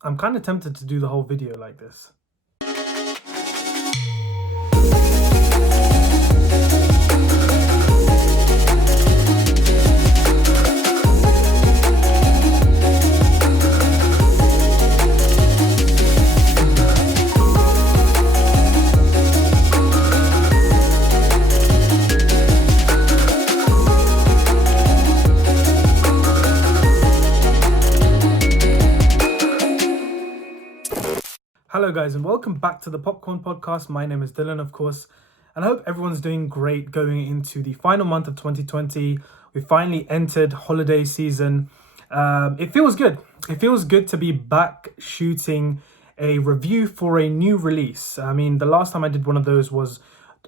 I'm kind of tempted to do the whole video like this. Hello guys and welcome back to the Popcorn Podcast. My name is Dylan, of course, and I hope everyone's doing great going into the final month of 2020. We finally entered holiday season. It feels good. It feels good to be back shooting a review for a new release. I mean, the last time I did one of those was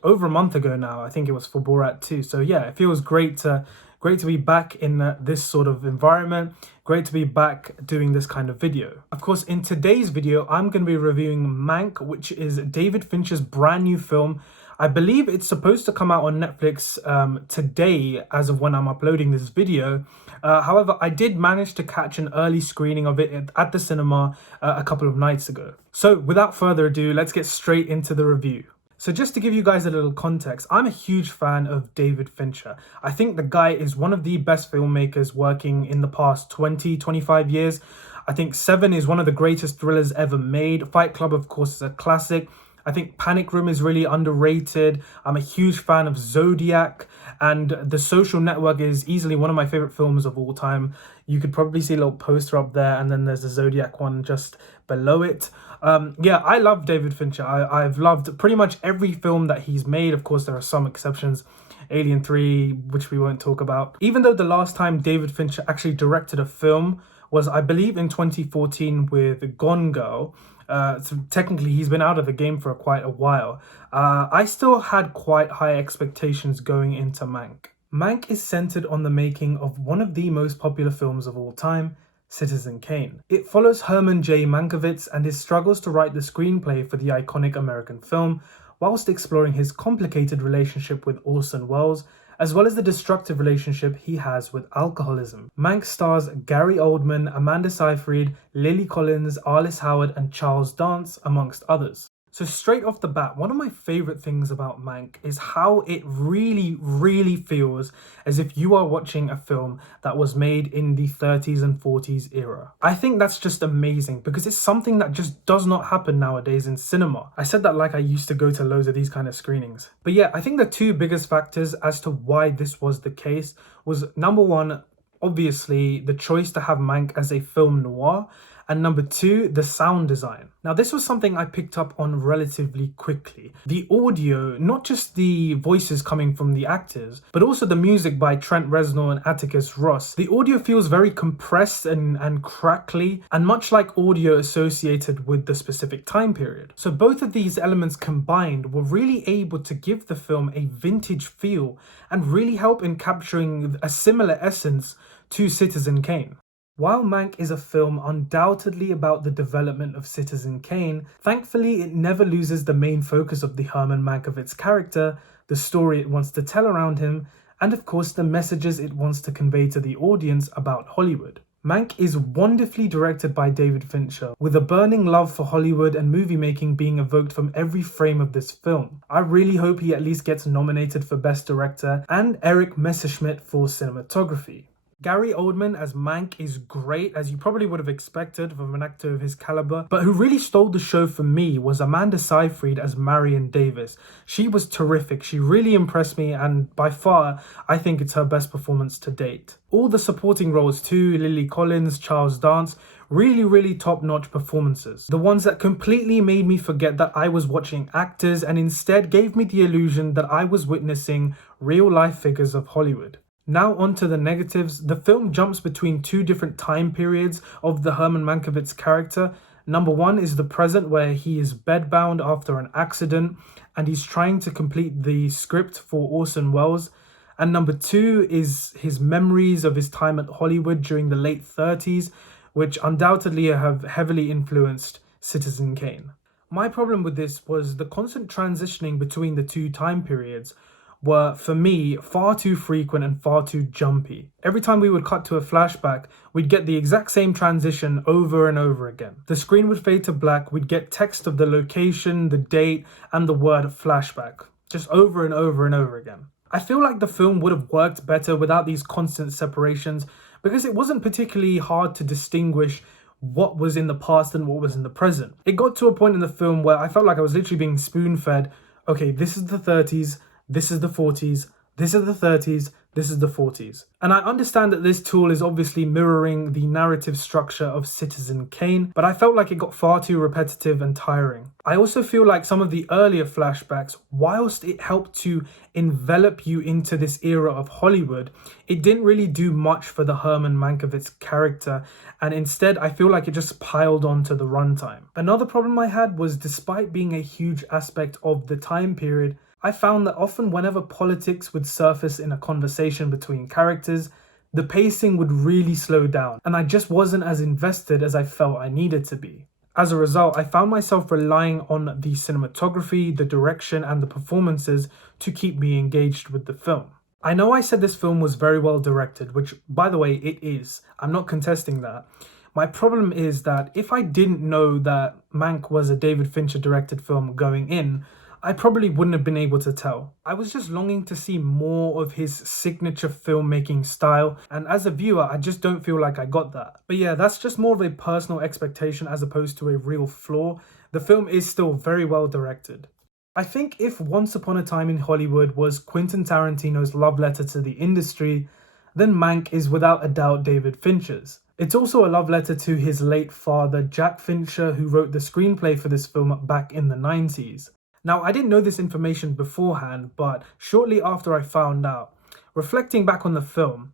over a month ago now. I think it was for Borat 2. So yeah, it feels great to be back in this sort of environment. Great to be back doing this kind of video. Of course, in today's video, I'm going to be reviewing Mank, which is David Fincher's brand new film. I believe it's supposed to come out on Netflix today as of when I'm uploading this video. However, I did manage to catch an early screening of it at the cinema a couple of nights ago. So without further ado, let's get straight into the review. So just to give you guys a little context, I'm a huge fan of David Fincher. I think the guy is one of the best filmmakers working in the past 25 years. I think Seven is one of the greatest thrillers ever made. Fight Club, of course, is a classic. I think Panic Room is really underrated. I'm a huge fan of Zodiac, and The Social Network is easily one of my favorite films of all time. You could probably see a little poster up there, and then there's the Zodiac one just below it. Yeah, I love David Fincher. I've loved pretty much every film that he's made. Of course, there are some exceptions. Alien 3, which we won't talk about. Even though the last time David Fincher actually directed a film was, I believe, in 2014 with Gone Girl. So technically, he's been out of the game for quite a while. I still had quite high expectations going into Mank. Mank is centered on the making of one of the most popular films of all time, Citizen Kane. It follows Herman J. Mankiewicz and his struggles to write the screenplay for the iconic American film, whilst exploring his complicated relationship with Orson Welles, as well as the destructive relationship he has with alcoholism. Mank stars Gary Oldman, Amanda Seyfried, Lily Collins, Arliss Howard, and Charles Dance, amongst others. So straight off the bat, one of my favorite things about Mank is how it really feels as if you are watching a film that was made in the 30s and 40s era. I think that's just amazing because it's something that just does not happen nowadays in cinema. I said that like I used to go to loads of these kind of screenings. But yeah, I think the two biggest factors as to why this was the case was, number one, obviously the choice to have Mank as a film noir, and number two, the sound design. Now, this was something I picked up on relatively quickly. The audio, not just the voices coming from the actors, but also the music by Trent Reznor and Atticus Ross. The audio feels very compressed and crackly, and much like audio associated with the specific time period. So both of these elements combined were really able to give the film a vintage feel and really help in capturing a similar essence to Citizen Kane. While Mank is a film undoubtedly about the development of Citizen Kane, thankfully it never loses the main focus of the Herman Mankiewicz character, the story it wants to tell around him, and of course the messages it wants to convey to the audience about Hollywood. Mank is wonderfully directed by David Fincher, with a burning love for Hollywood and movie making being evoked from every frame of this film. I really hope he at least gets nominated for Best Director and Eric Messerschmidt for cinematography. Gary Oldman as Mank is great, as you probably would have expected from an actor of his caliber, but who really stole the show for me was Amanda Seyfried as Marion Davis. She was terrific, she really impressed me, and by far, I think it's her best performance to date. All the supporting roles too, Lily Collins, Charles Dance, really top-notch performances. The ones that completely made me forget that I was watching actors and instead gave me the illusion that I was witnessing real-life figures of Hollywood. Now on to the negatives. The film jumps between two different time periods of the Herman Mankiewicz character. Number one is the present, where he is bedbound after an accident and he's trying to complete the script for Orson Welles. And number two is his memories of his time at Hollywood during the late 30s, which undoubtedly have heavily influenced Citizen Kane. My problem with this was the constant transitioning between the two time periods. were, for me, far too frequent and far too jumpy. Every time we would cut to a flashback, we'd get the exact same transition over and over again. The screen would fade to black, we'd get text of the location, the date, and the word flashback, just over and over and over again. I feel like the film would have worked better without these constant separations because it wasn't particularly hard to distinguish what was in the past and what was in the present. It got to a point in the film where I felt like I was literally being spoon-fed, okay, this is the 30s, this is the 40s, this is the 30s, this is the 40s. And I understand that this tool is obviously mirroring the narrative structure of Citizen Kane, but I felt like it got far too repetitive and tiring. I also feel like some of the earlier flashbacks, whilst it helped to envelop you into this era of Hollywood, it didn't really do much for the Herman Mankiewicz character, and instead I feel like it just piled onto the runtime. Another problem I had was, despite being a huge aspect of the time period, I found that often whenever politics would surface in a conversation between characters, the pacing would really slow down, and I just wasn't as invested as I felt I needed to be. As a result, I found myself relying on the cinematography, the direction, and the performances to keep me engaged with the film. I know I said this film was very well directed, which, by the way, it is. I'm not contesting that. My problem is that if I didn't know that Mank was a David Fincher directed film going in, I probably wouldn't have been able to tell. I was just longing to see more of his signature filmmaking style, and as a viewer, I just don't feel like I got that. But yeah, that's just more of a personal expectation as opposed to a real flaw. The film is still very well directed. I think if Once Upon a Time in Hollywood was Quentin Tarantino's love letter to the industry, then Mank is without a doubt David Fincher's. It's also a love letter to his late father, Jack Fincher, who wrote the screenplay for this film back in the 90s. Now, I didn't know this information beforehand, but shortly after I found out, reflecting back on the film,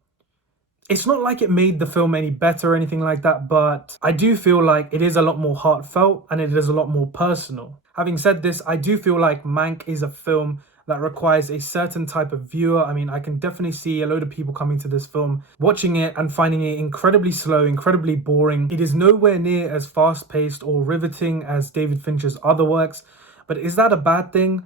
it's not like it made the film any better or anything like that, but I do feel like it is a lot more heartfelt and it is a lot more personal. Having said this, I do feel like Mank is a film that requires a certain type of viewer. I mean, I can definitely see a load of people coming to this film, watching it and finding it incredibly slow, incredibly boring. It is nowhere near as fast-paced or riveting as David Fincher's other works. But is that a bad thing?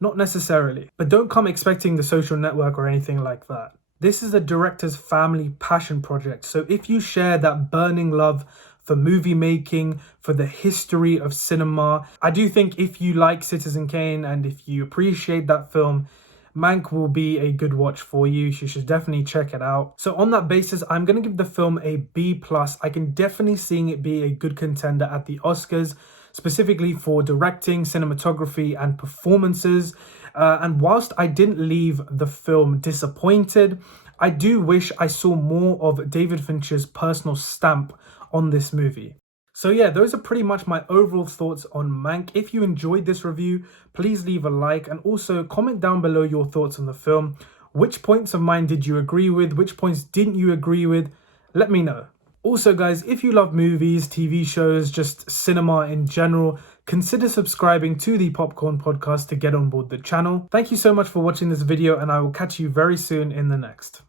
Not necessarily. But don't come expecting The Social Network or anything like that. This is a director's family passion project. So if you share that burning love for movie making, for the history of cinema, I do think if you like Citizen Kane and if you appreciate that film, Mank will be a good watch for you. You should definitely check it out. So on that basis, I'm going to give the film a B+. I can definitely see it be a good contender at the Oscars, specifically for directing, cinematography, and performances. And whilst I didn't leave the film disappointed, I do wish I saw more of David Fincher's personal stamp on this movie. So yeah, those are pretty much my overall thoughts on Mank. If you enjoyed this review, please leave a like and also comment down below your thoughts on the film. Which points of mine did you agree with? Which points didn't you agree with? Let me know. Also guys, if you love movies, TV shows, just cinema in general, consider subscribing to the Popcorn Podcast to get on board the channel. Thank you so much for watching this video and I will catch you very soon in the next.